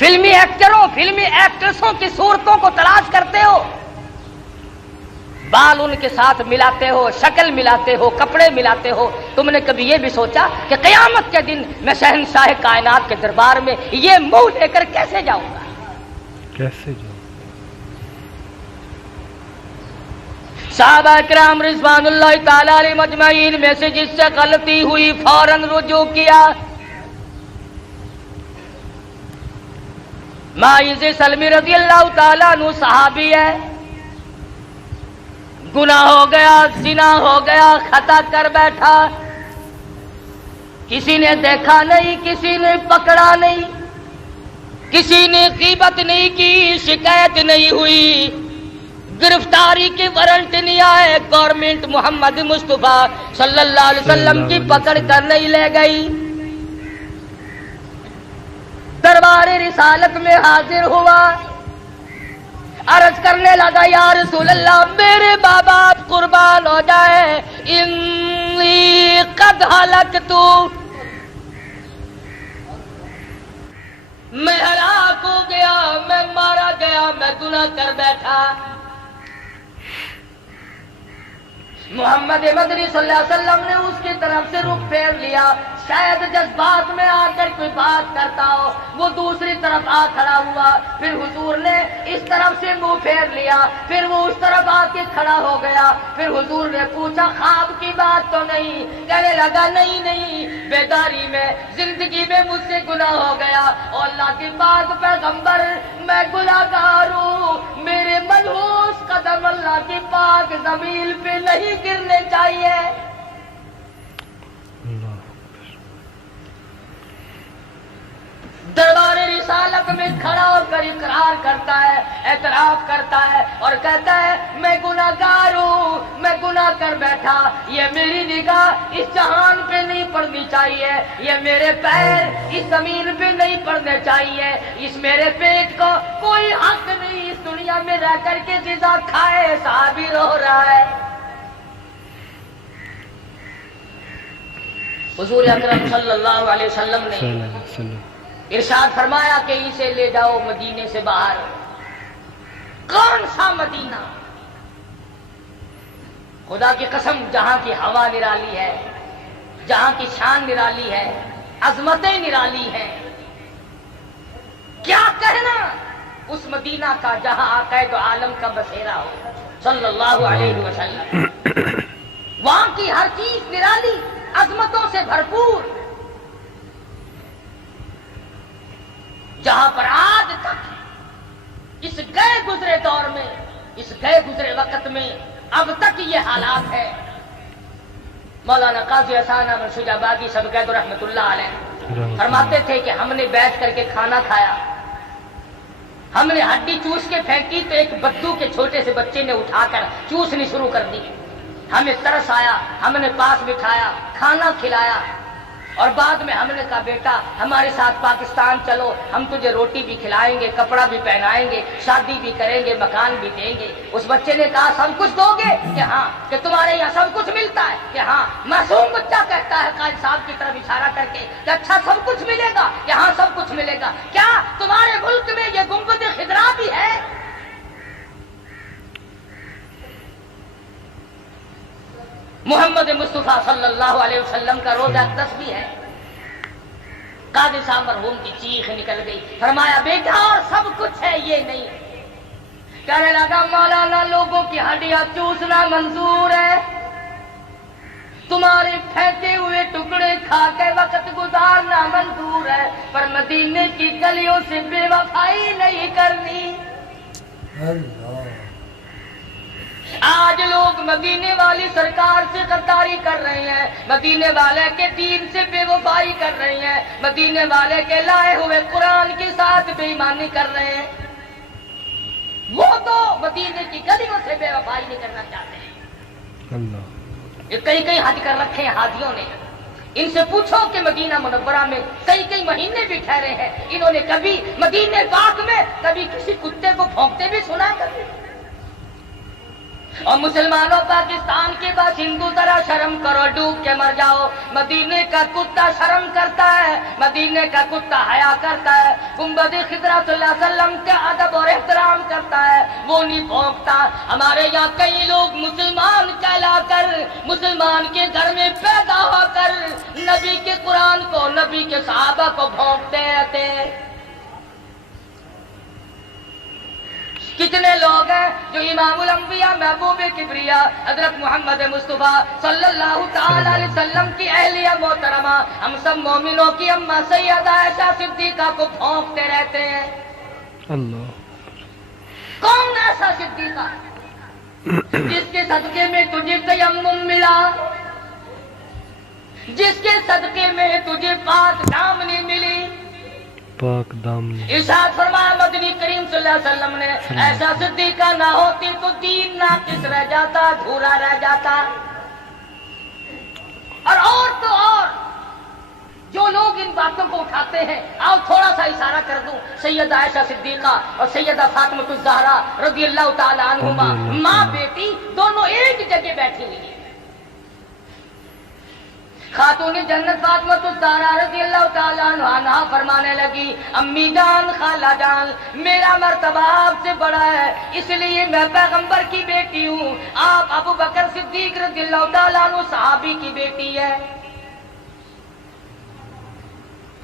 فلمی ایکٹروں فلمی ایکٹریسوں کی صورتوں کو تلاش کرتے ہو، بال ان کے ساتھ ملاتے ہو، شکل ملاتے ہو، کپڑے ملاتے ہو. تم نے کبھی یہ بھی سوچا کہ قیامت کے دن میں شہنشاہ کائنات کے دربار میں یہ منہ لے کر کیسے جاؤں گا؟ کیسے جاؤں؟ صحابہ کرام رضوان اللہ تعالی علیہ مجمعین میں سے جس سے غلطی ہوئی فوراً رجوع کیا. ماعز سلمی رضی اللہ تعالیٰ عنہ صحابی ہے، گناہ ہو گیا، زنا ہو گیا، خطا کر بیٹھا، کسی نے دیکھا نہیں، کسی نے پکڑا نہیں، کسی نے غیبت نہیں کی، شکایت نہیں ہوئی، گرفتاری کے وارنٹ نہیں آئے، گورنمنٹ محمد مصطفیٰ صلی اللہ علیہ وسلم کی پکڑ کر نہیں لے گئی. دربار رسالت میں حاضر ہوا، عرض کرنے لگا یا رسول اللہ میرے ماں باپ قربان ہو جائے، انی قد ہلکت، میں ہلاک ہو گیا، میں مارا گیا، میں گناہ کر بیٹھا. محمد مدنی صلی اللہ علیہ وسلم نے اس کی طرف سے رخ پھیر لیا، شاید جذبات میں آ کر کوئی بات کرتا ہو. وہ دوسری طرف آ کھڑا ہوا، پھر حضور نے اس طرف سے منہ پھیر لیا، پھر وہ اس طرف آ کے کھڑا ہو گیا. پھر حضور نے پوچھا خواب کی بات تو نہیں؟ کہنے لگا نہیں، بیداری میں زندگی میں مجھ سے گناہ ہو گیا، اور اللہ کے پاک پیغمبر میں گناہگار ہوں، میرے منحوس قدم اللہ کی پاک زمین پہ نہیں گرنے چاہیے. دربار رسالت میں کھڑا ہو کر اقرار کرتا ہے، اعتراف کرتا ہے اور کہتا ہے میں گناہگار ہوں، میں گناہ کر بیٹھا، یہ میری نگاہ اس جہان پہ نہیں پڑنی چاہیے، یہ میرے پیر اس زمین پہ نہیں پڑنے چاہیے، اس میرے پیٹ کو کوئی حق نہیں اس دنیا میں رہ کر کے غذا کھائے. صحابی رو رہا ہے. حضور اکرم صلی اللہ علیہ وسلم نے ارشاد فرمایا کہ اسے لے جاؤ مدینے سے باہر. کون سا مدینہ؟ خدا کی قسم جہاں کی ہوا نرالی ہے، جہاں کی شان نرالی ہے، عظمتیں نرالی ہیں، کیا کہنا اس مدینہ کا جہاں آقا دو عالم کا بسیرا ہو صلی اللہ علیہ وسلم. وہاں کی ہر چیز نرالی، عظمتوں سے بھرپور، جہاں پر آج تک اس گئے گزرے دور میں، اس گئے گزرے وقت میں اب تک یہ حالات ہے. مولانا قاضی احسان احمد شجاع باغی صدقہ رحمت اللہ علیہ فرماتے تھے کہ ہم نے بیٹھ کر کے کھانا کھایا، ہم نے ہڈی چوس کے پھینکی تو ایک بدو کے چھوٹے سے بچے نے اٹھا کر چوسنی شروع کر دی. ہمیں ترس آیا، ہم نے پاس بٹھایا، کھانا کھلایا، اور بعد میں ہم نے کہا بیٹا ہمارے ساتھ پاکستان چلو، ہم تجھے روٹی بھی کھلائیں گے، کپڑا بھی پہنائیں گے، شادی بھی کریں گے، مکان بھی دیں گے. اس بچے نے کہا سب کچھ دو گے؟ کہ ہاں. کہ تمہارے یہاں سب کچھ ملتا ہے؟ کہ ہاں. معصوم بچہ کہتا ہے قائد صاحب کی طرف اشارہ کر کے کہ اچھا سب کچھ ملے گا؟ کہ ہاں سب کچھ ملے گا. کیا تمہارے ملک میں یہ گنبد خضرا بھی ہے؟ محمد مصطفیٰ صلی اللہ علیہ وسلم کا روزہ اقدس بھی ہے. قاضی صاحب مرحوم کی چیخ نکل گئی، فرمایا بیٹا اور سب کچھ ہے یہ نہیں. کہنے لگا مولانا لوگوں کی ہڈیاں چوسنا منظور ہے، تمہارے پھینکے ہوئے ٹکڑے کھا کے وقت گزارنا منظور ہے، پر مدینے کی گلیوں سے بے وفائی نہیں کرنی. آج لوگ مدینے والی سرکار سے غداری کر رہے ہیں، مدینے والے کے دین سے بے وفائی کر رہے ہیں، مدینے والے کے لائے ہوئے قرآن کے ساتھ بے ایمانی کر رہے ہیں. وہ تو مدینے کی گلیوں سے بے وفائی نہیں کرنا چاہتے ہیں. یہ کئی حج کر رکھے ہیں حاجیوں نے. ان سے پوچھو کہ مدینہ منورہ میں کئی مہینے بھی ٹھہرے ہیں، انہوں نے کبھی مدینے پاک میں کبھی کسی کتے کو بھونکتے بھی سنا؟ کبھی اور مسلمانوں پاکستان کے باشندوں ذرا شرم کرو، ڈوب کے مر جاؤ۔ مدینے کا کتا شرم کرتا ہے، مدینے کا کتا حیا کرتا ہے، گنبد خضرا صلی اللہ علیہ وسلم کا ادب اور احترام کرتا ہے، وہ نہیں بھونکتا۔ ہمارے یہاں کئی لوگ مسلمان کہلا کر، مسلمان کے گھر میں پیدا ہو کر نبی کے قرآن کو، نبی کے صحابہ کو بھونکتے رہتے ہیں۔ کتنے لوگ ہیں جو امام الانبیاء محبوب کبریا حضرت محمد مصطفیٰ صلی اللہ تعالی علیہ وسلم کی اہلیہ محترمہ، ہم سب مومنوں کی اماں سیدہ عائشہ صدیقہ کو بھونکتے رہتے ہیں۔ اللہ کون ایسا صدیقہ جس کے صدقے میں تجھے تیمم ملا، جس کے صدقے میں تجھے پاک دامنی ملی؟ پاک دامنی۔ ارشاد فرمایا مدنی کریم صلی اللہ علیہ وسلم نے، ایسا صدیقہ نہ ہوتی تو دین ناقص رہ جاتا، ادھورا رہ جاتا۔ اور تو اور جو لوگ ان باتوں کو اٹھاتے ہیں، آؤ تھوڑا سا اشارہ کر دوں، سیدہ عائشہ صدیقہ اور سیدہ فاطمہ الزہرا رضی اللہ تعالی عنہما، ماں بیٹی دونوں ایک جگہ بیٹھی ہوئی ہیں۔ خاتون جنت فاطمہ الزہرا رضی اللہ تعالیٰ عنہا فرمانے لگی، امی جان، خالہ جان، میرا مرتبہ آپ سے بڑا ہے، اس لیے میں پیغمبر کی بیٹی ہوں، آپ ابو بکر صدیق رضی اللہ تعالیٰ عنہ صحابی کی بیٹی ہے۔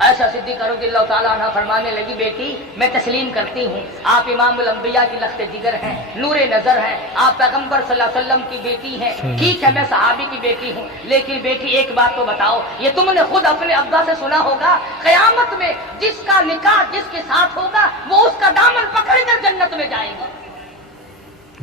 عائشہ صدیقہ رضی اللہ تعالیٰ عنہ فرمانے لگی، بیٹی میں تسلیم کرتی ہوں، آپ امام الانبیاء کی لخت جگر ہیں، نور نظر ہیں، آپ پیغمبر صلی اللہ علیہ وسلم کی بیٹی ہیں، ٹھیک ہے میں صحابی کی بیٹی ہوں، لیکن بیٹی ایک بات تو بتاؤ، یہ تم نے خود اپنے ابا سے سنا ہوگا، قیامت میں جس کا نکاح جس کے ساتھ ہوگا وہ اس کا دامن پکڑ کر جنت میں جائے گا۔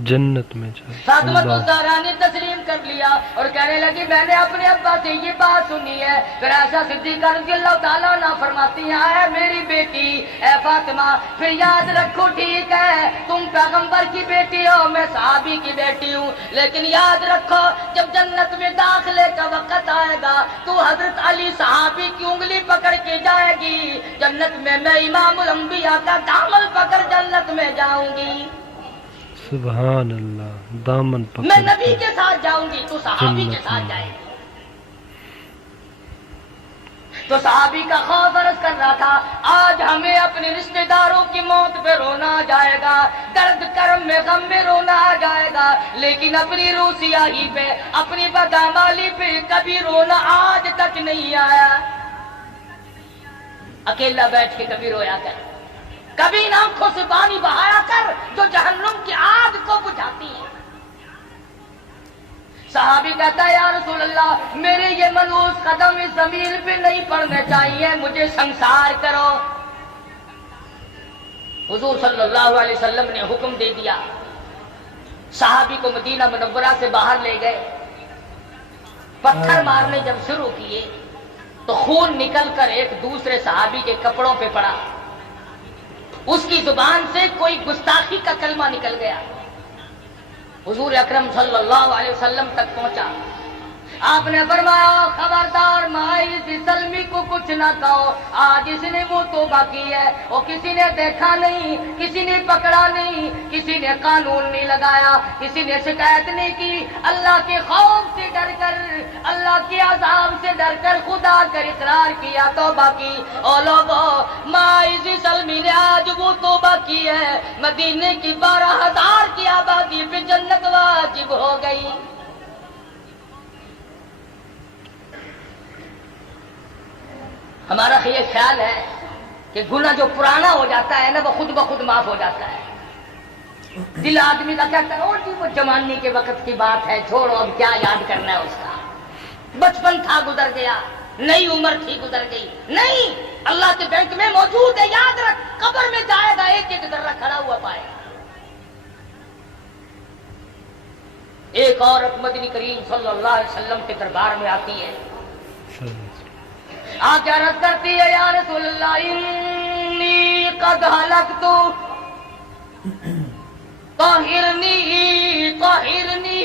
جنت میں جائے۔ فاطمہ الزہرا نے تسلیم کر لیا اور کہنے لگی، میں نے اپنے ابا سے یہ بات سنی ہے۔ پھر عائشہ صدیقہ رضی اللہ تعالیٰ عنہ فرماتی ہیں، اے میری بیٹی، اے فاطمہ، پھر یاد رکھو، ٹھیک ہے تم پیغمبر کی بیٹی ہو، میں صحابی کی بیٹی ہوں، لیکن یاد رکھو جب جنت میں داخلے کا وقت آئے گا تو حضرت علی صحابی کی انگلی پکڑ کے جائے گی جنت میں امام الانبیاء کا دامن پکڑ جنت میں جاؤں گی۔ سبحان اللہ، دامن پکڑ میں نبی کے ساتھ جاؤں گی، تو صحابی کے ساتھ جائے گی۔ تو صحابی کا خوف عرض کر رہا تھا، آج ہمیں اپنے رشتہ داروں کی موت پہ رونا آ جائے گا، درد کرم میں غم میں رونا آ جائے گا، لیکن اپنی روح سیاہی پہ، اپنی بدعمالی پہ کبھی رونا آج تک نہیں آیا۔ اکیلا بیٹھ کے کبھی رویا کر، کبھی آنکھوں سے پانی بہایا کر جو جہنم کی آگ کو بجھاتی ہے۔ صحابی کہتا ہے، یا رسول اللہ، میرے یہ منحوس قدم اس زمین پہ نہیں پڑنے چاہیے، مجھے سنسار کرو۔ حضور صلی اللہ علیہ وسلم نے حکم دے دیا، صحابی کو مدینہ منورہ سے باہر لے گئے، پتھر مارنے جب شروع کیے تو خون نکل کر ایک دوسرے صحابی کے کپڑوں پہ پڑا، اس کی زبان سے کوئی گستاخی کا کلمہ نکل گیا، حضور اکرم صلی اللہ علیہ وسلم تک پہنچا۔ آپ نے فرمایا، خبردار ماعز سلمی کو کچھ نہ کہو، آج اس نے وہ توبہ کی ہے، وہ کسی نے دیکھا نہیں، کسی نے پکڑا نہیں، کسی نے قانون نہیں لگایا، کسی نے شکایت نہیں کی، اللہ کے خوف سے ڈر کر، اللہ کے عذاب سے ڈر کر خدا کر اقرار کیا، توبہ کی۔ او لوگو، ماعز سلمی نے آج وہ توبہ کی ہے، مدینے کی 12,000 کی آبادی پہ جنت واجب ہو گئی۔ ہمارا یہ خیال ہے کہ گناہ جو پرانا ہو جاتا ہے نا وہ خود بخود معاف ہو جاتا ہے۔ دل آدمی کا کہتا ہے، او جی وہ جوانی کے وقت کی بات ہے، چھوڑو اب کیا یاد کرنا ہے اس کا، بچپن تھا گزر گیا، نئی عمر تھی گزر گئی۔ نہیں، اللہ کے بینک میں موجود ہے، یاد رکھ، قبر میں جائے گا ایک ایک ذرہ کھڑا ہوا پائے گا۔ ایک عورت مدنی کریم صلی اللہ علیہ وسلم کے دربار میں آتی ہے، آج عرض کرتی ہے، یا رسول اللہ، انی قد ہلکت، طہرنی طہرنی،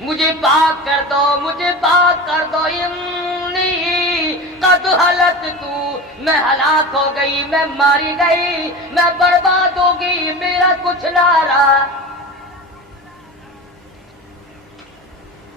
مجھے پاک کر دو، مجھے پاک کر دو، انی قد ہلکت، میں ہلاک ہو گئی، میں ماری گئی، میں برباد ہو گئی، میرا کچھ نہ رہا۔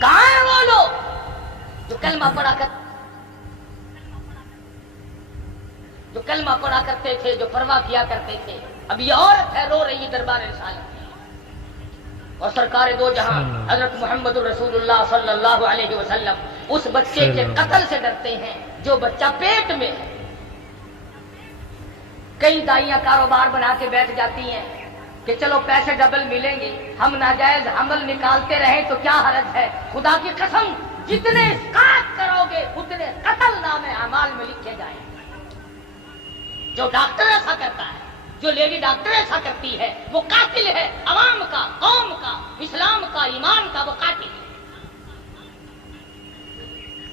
کہاں ہیں وہ لوگ جو کلمہ پڑھا کرتے تھے، جو پرواہ کیا کرتے تھے؟ اب یہ عورت ہے رو رہی دربار رسالت میں، اور سرکار دو جہاں حضرت محمد رسول اللہ صلی اللہ علیہ وسلم اس بچے کے قتل سے ڈرتے ہیں جو بچہ پیٹ میں ہے۔ کئی دائیاں کاروبار بنا کے بیٹھ جاتی ہیں کہ چلو پیسے ڈبل ملیں گے، ہم ناجائز حمل نکالتے رہیں تو کیا حرج ہے؟ خدا کی قسم جتنے اسقاط کرو گے اتنے قتل نام اعمال میں لکھے جائیں گے۔ جو ڈاکٹر ایسا کرتا ہے، جو لیڈی ڈاکٹر ایسا کرتی ہے، وہ قاتل ہے، عوام کا، قوم کا، اسلام کا، ایمان کا، وہ قاتل ہے،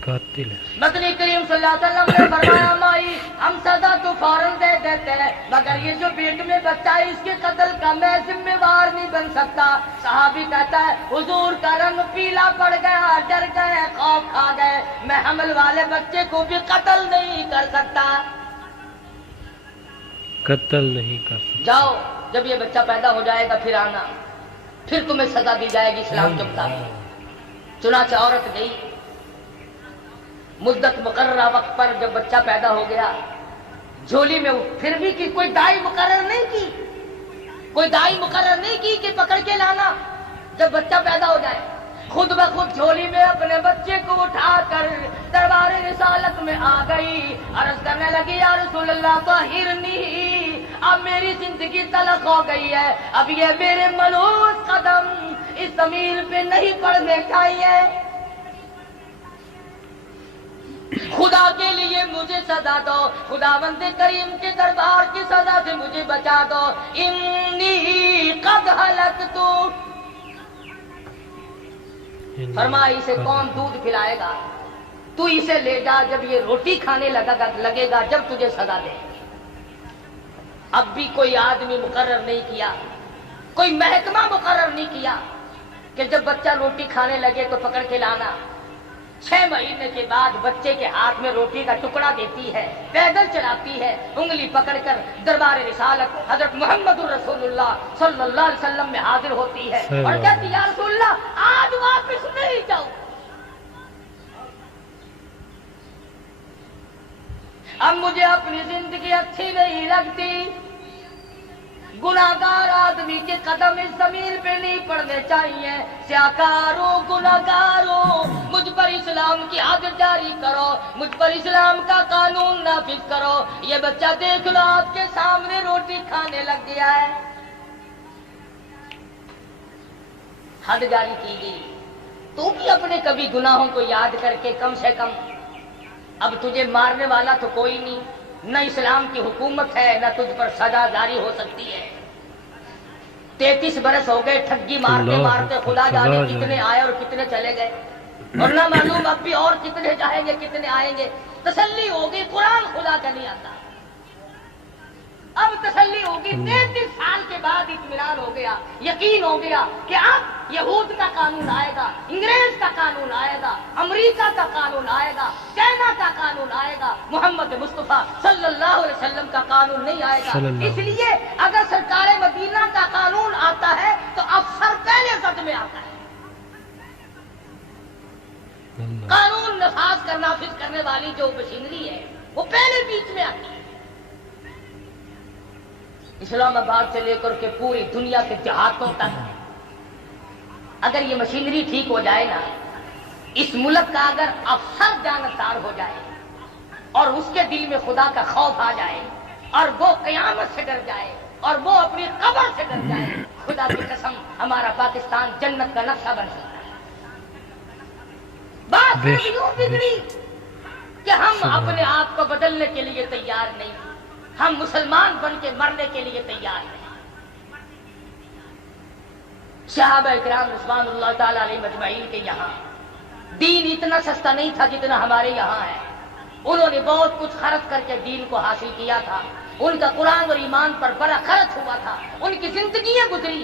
قاتل ہے۔ مدنی کریم صلی اللہ علیہ وسلم نے فرمایا مائی ہم سزا تو فوراً دے دیتے ہیں، مگر یہ جو پیٹ میں بچہ ہے اس کے قتل کا میں ذمہ وار نہیں بن سکتا۔ صحابی کہتا ہے حضور کا رنگ پیلا پڑ گیا، ڈر گئے، خوف کھا گئے، میں حمل والے بچے کو بھی قتل نہیں کر سکتا۔ قتل نہیں کر سکتا۔ جاؤ جب یہ بچہ پیدا ہو جائے گا پھر آنا، پھر تمہیں سزا دی جائے گی اسلام کے مطابق۔ چنانچہ عورت گئی، مدت مقررہ وقت پر جب بچہ پیدا ہو گیا جھولی میں پھر بھی کی کوئی دائی مقرر نہیں کی، کوئی دائی مقرر نہیں کی کہ پکڑ کے لانا جب بچہ پیدا ہو جائے، خود بخود جھولی میں اپنے بچے کو اٹھا کر دربار رسالت میں آ گئی، عرض کرنے لگی یا رسول اللہ طہرنی، اب میری زندگی تلخ ہو گئی ہے، اب یہ میرے ملوث قدم اس زمین پہ نہیں پڑنے چاہیے، خدا کے لیے مجھے سزا دو، خداوند کریم کے دربار کی سزا سے مجھے بچا دو، انی قد ہلکت۔ فرمایا اسے کون دودھ پلائے گا؟ تو اسے لے جا جب یہ روٹی کھانے لگے گا جب تجھے سزا دے۔ اب بھی کوئی آدمی مقرر نہیں کیا، کوئی محکمہ مقرر نہیں کیا کہ جب بچہ روٹی کھانے لگے تو پکڑ کے لانا۔ 6 مہینے کے بعد بچے کے ہاتھ میں روٹی کا ٹکڑا دیتی ہے، پیدل چلاتی ہے، انگلی پکڑ کر دربار رسالت حضرت محمد رسول اللہ صلی اللہ علیہ وسلم میں حاضر ہوتی ہے اور کہتی یا رسول اللہ آج واپس نہیں جاؤں، اب مجھے اپنی زندگی اچھی نہیں لگتی، گناہگار آدمی کے قدم اس زمین پہ نہیں پڑنے چاہیے، سیاکاروں گناہگاروں مجھ پر اسلام کی حد جاری کرو، مجھ پر اسلام کا قانون نافذ کرو، یہ بچہ دیکھ لو آپ کے سامنے روٹی کھانے لگ گیا ہے۔ حد جاری کی گئی، تو بھی اپنے کبھی گناہوں کو یاد کر کے کم سے کم، اب تجھے مارنے والا تو کوئی نہیں، نہ اسلام کی حکومت ہے، نہ تجھ پر سزا جاری ہو سکتی ہے۔ 33 برس ہو گئے ٹھگی مارتے مارتے، خدا جانے کتنے آئے اور کتنے چلے گئے، اور نہ معلوم اب بھی اور کتنے جائیں گے کتنے آئیں گے۔ تسلی ہوگی قرآن خدا کا نہیں آتا، اب تسلی ہوگی 33 سال کے بعد اطمینان ہو گیا، یقین ہو گیا کہ اب یہود کا قانون آئے گا، انگریز کا قانون آئے گا، امریکہ کا قانون آئے گا، چائنا کا قانون آئے گا، محمد مصطفیٰ صلی اللہ علیہ وسلم کا قانون نہیں آئے گا۔ اس لیے اگر سرکار مدینہ کا قانون آتا ہے تو افسر پہلے سد میں آتا ہے، قانون نافذ کرنے والی جو مشینری ہے وہ پہلے بیچ میں آتی ہے۔ اسلام آباد سے لے کر کے پوری دنیا کے دیہاتوں تک اگر یہ مشینری ٹھیک ہو جائے نا، اس ملک کا اگر افسر جانبدار ہو جائے اور اس کے دل میں خدا کا خوف آ جائے اور وہ قیامت سے ڈر جائے اور وہ اپنی قبر سے ڈر جائے، خدا کی قسم ہمارا پاکستان جنت کا نقشہ بن سکتا ہے۔ بات یوں بگڑی کہ ہم اپنے آپ کو بدلنے کے لیے تیار نہیں، ہم مسلمان بن کے مرنے کے لیے تیار ہیں۔ صحابہ کرام رضوان اللہ تعالی علیہ مجمعین کے یہاں دین اتنا سستا نہیں تھا جتنا ہمارے یہاں ہے، انہوں نے بہت کچھ خرچ کر کے دین کو حاصل کیا تھا، ان کا قرآن اور ایمان پر بڑا خرچ ہوا تھا، ان کی زندگیاں گزری،